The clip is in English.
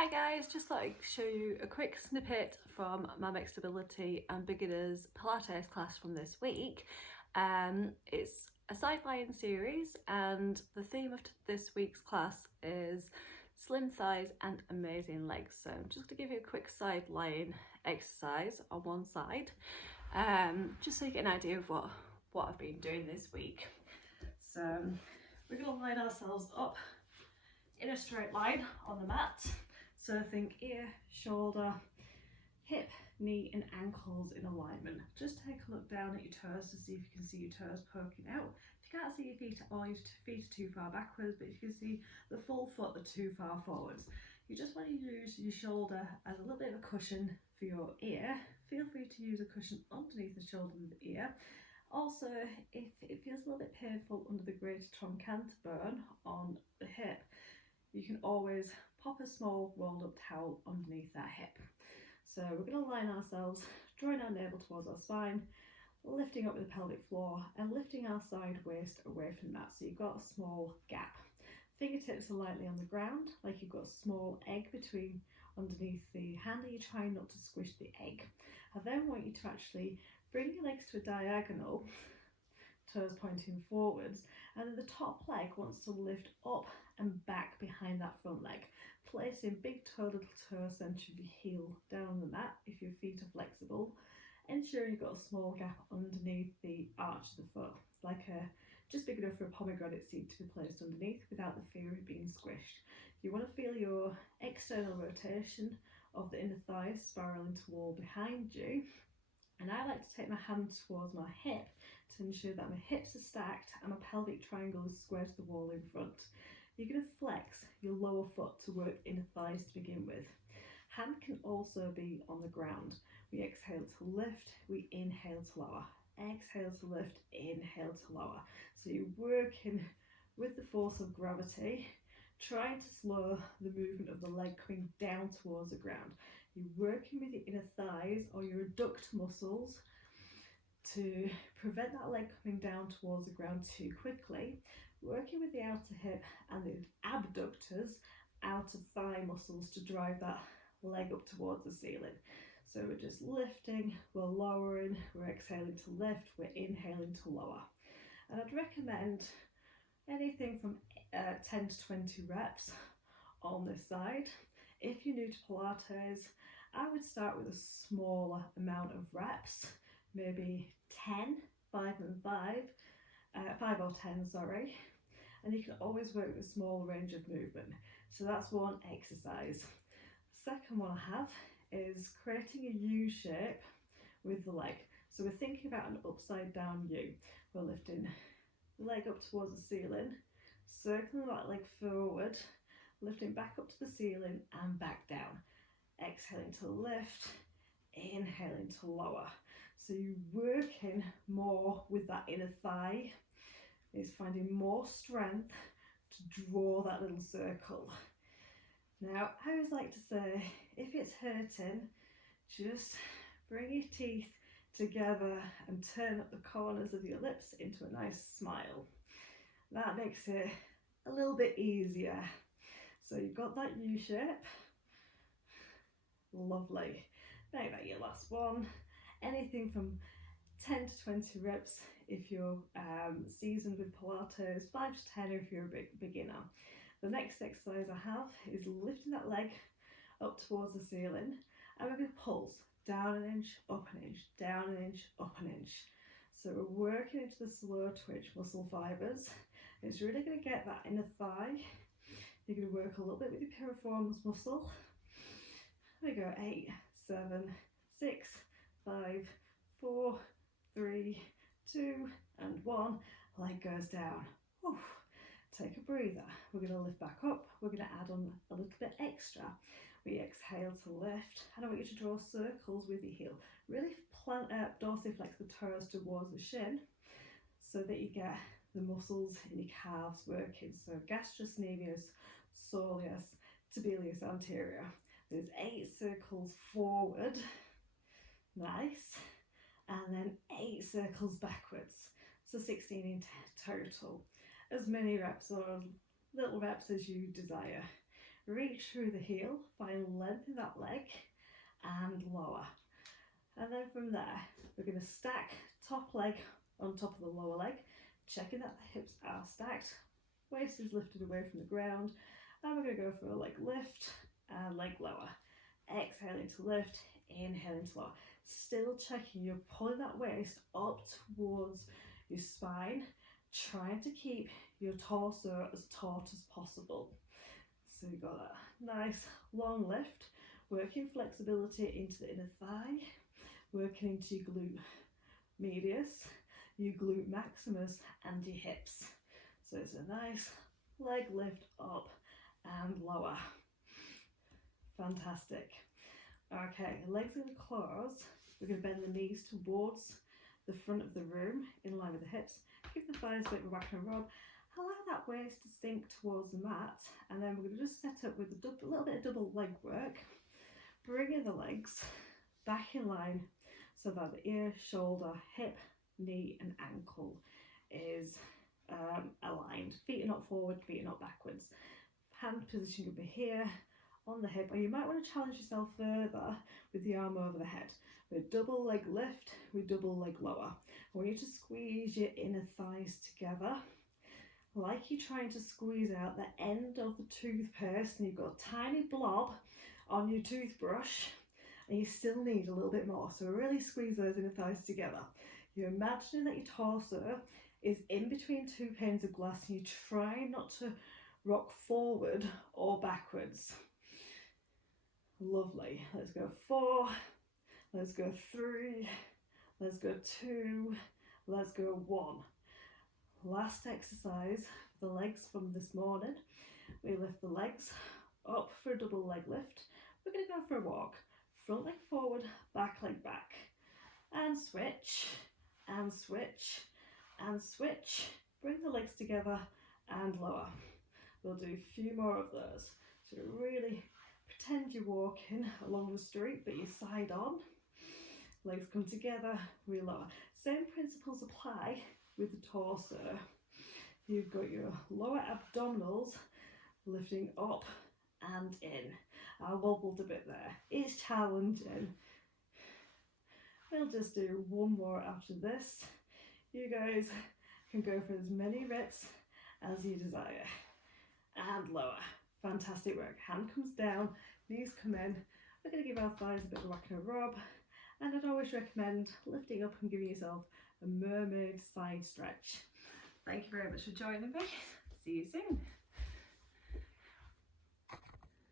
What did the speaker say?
Hi guys, just thought I'd show you a quick snippet from my Mixed Ability and Beginners Pilates class from this week. It's a side-lying series and the theme of this week's class is slim thighs and amazing legs. So I'm just going to give you a quick side-lying exercise on one side, just so you get an idea of what I've been doing this week. So we're going to line ourselves up in a straight line on the mat. So think ear, shoulder, hip, knee and ankles in alignment. Just take a look down at your toes to see if you can see your toes poking out. If you can't see your feet or your feet are too far backwards, but if you can see the full foot are too far forwards, you just want to use your shoulder as a little bit of a cushion for your ear. Feel free to use a cushion underneath the shoulder of the ear. Also, if it feels a little bit painful under the greater trochanter bone on the hip, you can always pop a small rolled up towel underneath that hip. So we're going to line ourselves, drawing our navel towards our spine, lifting up with the pelvic floor and lifting our side waist away from the mat. So you've got a small gap. Fingertips are lightly on the ground, like you've got a small egg between underneath the hand and you're trying not to squish the egg. I then want you to actually bring your legs to a diagonal, toes pointing forwards, and then the top leg wants to lift up and back behind that front leg. Placing big toe, little toe, centre of your heel down the mat if your feet are flexible. Ensuring you've got a small gap underneath the arch of the foot, like just big enough for a pomegranate seed to be placed underneath without the fear of being squished. You want to feel your external rotation of the inner thighs spiralling to the wall behind you. And I like to take my hand towards my hip to ensure that my hips are stacked and my pelvic triangle is square to the wall in front. You're going to flex your lower foot to work inner thighs to begin with. Hand can also be on the ground. We exhale to lift, we inhale to lower. Exhale to lift, inhale to lower. So you're working with the force of gravity, trying to slow the movement of the leg coming down towards the ground. You're working with your inner thighs or your adduct muscles to prevent that leg coming down towards the ground too quickly. Working with the outer hip and the abductors, outer thigh muscles to drive that leg up towards the ceiling. So we're just lifting, we're lowering, we're exhaling to lift, we're inhaling to lower. And I'd recommend anything from 10 to 20 reps on this side. If you're new to Pilates, I would start with a smaller amount of reps, maybe 10, 5 and 5 or 10, sorry. And you can always work with a small range of movement. So that's one exercise. The second one I have is creating a U shape with the leg. So we're thinking about an upside down U. We're lifting the leg up towards the ceiling, circling that leg forward, lifting back up to the ceiling and back down. Exhaling to lift, inhaling to lower. So you're working more with that inner thigh. It's finding more strength to draw that little circle. Now, I always like to say, if it's hurting, just bring your teeth together and turn up the corners of your lips into a nice smile. That makes it a little bit easier. So you've got that U shape. Lovely. Make that your last one. Anything from 10 to 20 reps if you're seasoned with Pilates, 5 to 10 if you're a beginner. The next exercise I have is lifting that leg up towards the ceiling and we're going to pulse down an inch, up an inch, down an inch, up an inch. So we're working into the slow twitch muscle fibres. It's really going to get that inner thigh. You're going to work a little bit with your piriformis muscle. There we go, 8, 7, 6, 5, 4, 3, 2 and 1. Leg goes down. Whew. Take a breather. We're going to lift back up. We're going to add on a little bit extra. We exhale to lift, and I want you to draw circles with your heel. Really dorsiflex the toes towards the shin so that you get the muscles in your calves working. So gastrocnemius, soleus, tibialis anterior. There's 8 circles forward. Nice. And then 8 circles backwards. So 16 in total. As many reps or little reps as you desire. reach through the heel, find length in that leg and lower. And then from there, we're going to stack top leg on top of the lower leg, checking that the hips are stacked, waist is lifted away from the ground, and we're going to go for a leg lift and leg lower. Exhaling to lift, inhaling to lower. Still checking you're pulling that waist up towards your spine, trying to keep your torso as taut as possible. So you've got that nice long lift, working flexibility into the inner thigh, working into your glute medius, your glute maximus and your hips. So it's a nice leg lift up and lower. Fantastic. Okay, legs in the close. We're going to bend the knees towards the front of the room in line with the hips. Keep the thighs a bit of a whack and a rub. Allow that waist to sink towards the mat, and then we're going to just set up with a little bit of double leg work, bringing the legs back in line so that the ear, shoulder, hip, knee and ankle is aligned. Feet are not forward, feet are not backwards. Hand position could be here on the hip, or you might want to challenge yourself further with the arm over the head. With double leg lift, with double leg lower. I want you to squeeze your inner thighs together like you're trying to squeeze out the end of the toothpaste, and you've got a tiny blob on your toothbrush and you still need a little bit more. So really squeeze those inner thighs together. You're imagining that your torso is in between two panes of glass and you try not to rock forward or backwards. Lovely. Let's go 4, let's go 3, let's go 2, let's go 1. Last exercise, the legs from this morning. We lift the legs up for a double leg lift. We're going to go for a walk. Front leg forward, back leg back. And switch, and switch, and switch. Bring the legs together and lower. We'll do a few more of those. So really pretend you're walking along the street, but you're side on. Legs come together, we lower. Same principles apply with the torso. You've got your lower abdominals lifting up and in. I wobbled a bit there. It's challenging. We'll just do one more after this. You guys can go for as many reps as you desire. And lower. Fantastic work. Hand comes down, knees come in. We're going to give our thighs a bit of a whack and a rub. And I'd always recommend lifting up and giving yourself a mermaid side stretch. Thank you very much for joining me. See you soon.